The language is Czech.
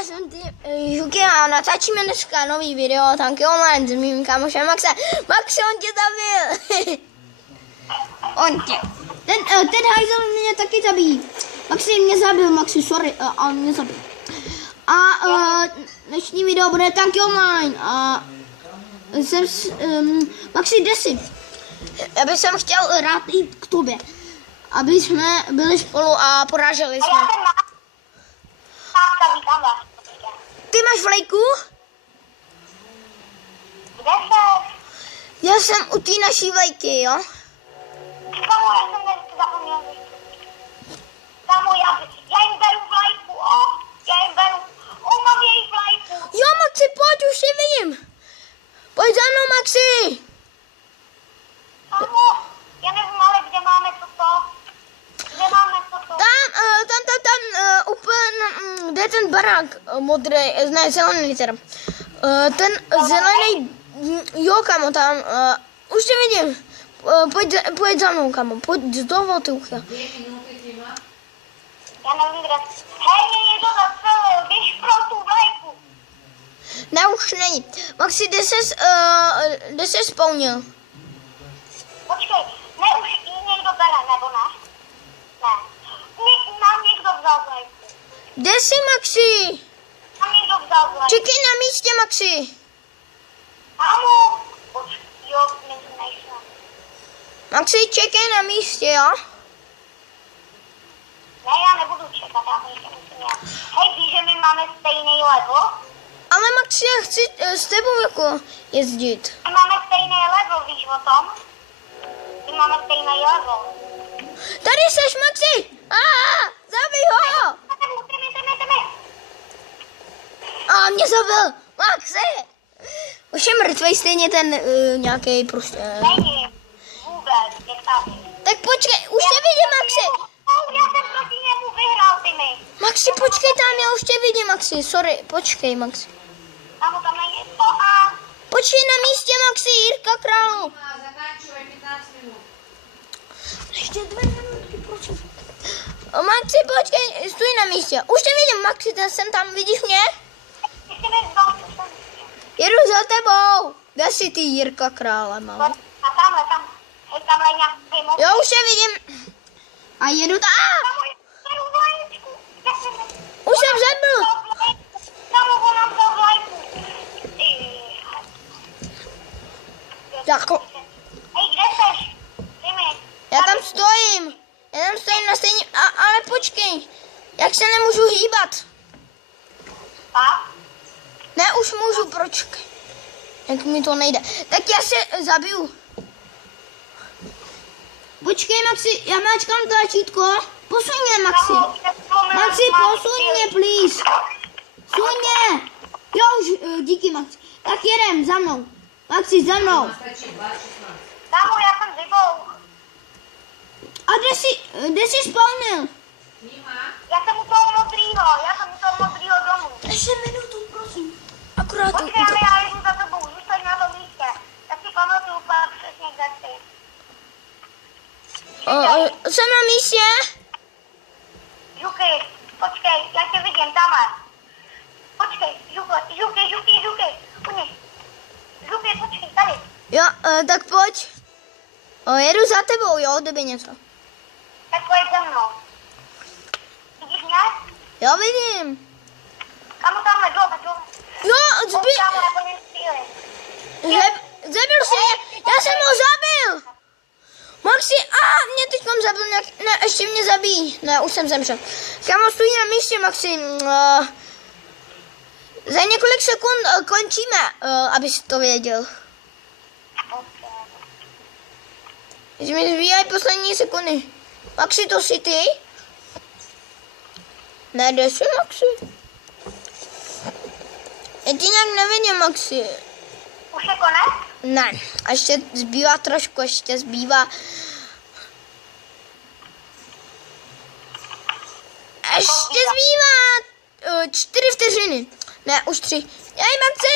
já jsem Juky a natáčíme dneska nový video, tanky online s mým kámošem Maxem. Maxi, on tě zabil! Ten hajzel mě taky zabíjí. Maxi mě zabil, Maxi, sorry, on mě zabil. A dnešní video bude tanky online a Maxi, jde si. Já bych chtěl rád jít k tobě, aby jsme byli spolu a poráželi jsme. Ty máš vlajku? Kde jsi? Já jsem u té naší vlajky, jo? Kámo, já jsem zapomněl. Kámo, já jim beru vlajku, já jim beru. Mám jejich vlajku. Jo, Maxi, pojď, už je vidím. Pojď za mnou, Maxi. Kámo, já nevím, ale kde máme toto? Kde máme toto? Tam, úplně, kde je ten barák modrý, ne, zelený teda. Ten zelený, jo, kamo, tam, už tě vidím. Pojď za mnou, kamo, pojď zdovol ty uchyl. Já nevím, kde. Hej, mě někdo zastřelil, běž pro tu vlajku. Ne, už není. Maxi, kde se spawnil? Počkej, ne, už ji někdo bere, nebo ne? Ne. Nám někdo vzal vlajku. Kde jsi, Maxi? Nám někdo vzal vlajku. Čekej na místě, Maxi. Kámo, jo, nejsem. Maxi, čekej na místě, jo? Ne, já nebudu čekat, já to ještě musím já. Hej, víš, že my máme stejný level? Ale Maxi, já chci s tebou jako jezdit. My máme stejný level, víš o tom? My máme stejný level. Tady seš, Maxi! Zabij ho! Mě zabil! Maxi! Už je mrtvej stejně ten nějaký prostě. Není, vůbec, je tady. Tak počkej, už tě vidím, Maxi! Já jsem proti němu vyhrál, ty mi. Maxi, počkej tam, já už tě vidím, Maxi, sorry, počkej, Maxi. Kámo, tam není to a... Počkej na místě, Maxi, Jirka Král. Zakáčuj 15 minut. Ještě 2 minutky, prosím. Maxi, počkej, stůj na místě. Už tě vidím, Maxi, ten jsem tam, vidíš mě? Ještě mi vzal, co jsem... Jedu za tebou. Kde jsi ty, Jirka Krále, malá? A tamhle, tam. Hej, tamhle nějaký moc. Jo, už tě vidím. A jedu tam. Kámo, beru vlaječku. Už jsem zabil. Kámo, on nám vzal vlajku. Jako, Hej, kde seš? Ty mi. já tam stojím. Já tam stojím na stejně, ale počkej. Jak se nemůžu hýbat? A? Ne, už můžu, počkej. Jak mi to nejde. Tak já se zabiju. Počkej, Maxi, já máčkám tlačítko. Posuň mě, Maxi. Maxi, posuň mě, please. Suň mě. Jo, už, díky, Maxi. Tak jedem, za mnou. Maxi, za mnou. Kámo, já jsem zibou. A kde jsi spawnil? Já jsem u toho modrýho domu. Ještě minutu, prosím. Akorát to. Počkej, ale já jdu za tebou, zůstaň na tom místě. Já si pamatuju pak přesně, kde jsi. Jsem na místě. Žuky, počkej, já tě vidím, tamhle. Počkej, Žuky. Pojď. Žuky, počkej, tady. Jo, tak pojď. Jedu za tebou, jo, kdyby něco. Tak pojď za mnou. Vidíš mě? Jo, vidím. Kamu tamhle, dole. Jo, Kámo, na prvním stříli. zabil jsi mě. Já jsem ho zabil. Maxi, mě teďkom zabil nějak, ne, ještě mě zabíjí. Ne, už jsem zemřel. Kámo, stojí na místě, Maxi. Za několik sekund končíme, abys to věděl. Když mi zbývají poslední sekundy. Maxi, to jsi ty? Ne, kde jsi, Maxi? Já ti nějak nevidím, Maxi. Už je konec? Ne, a ještě zbývá trošku, ještě zbývá 4 vteřiny. Ne, už 3. Jej, Maxi,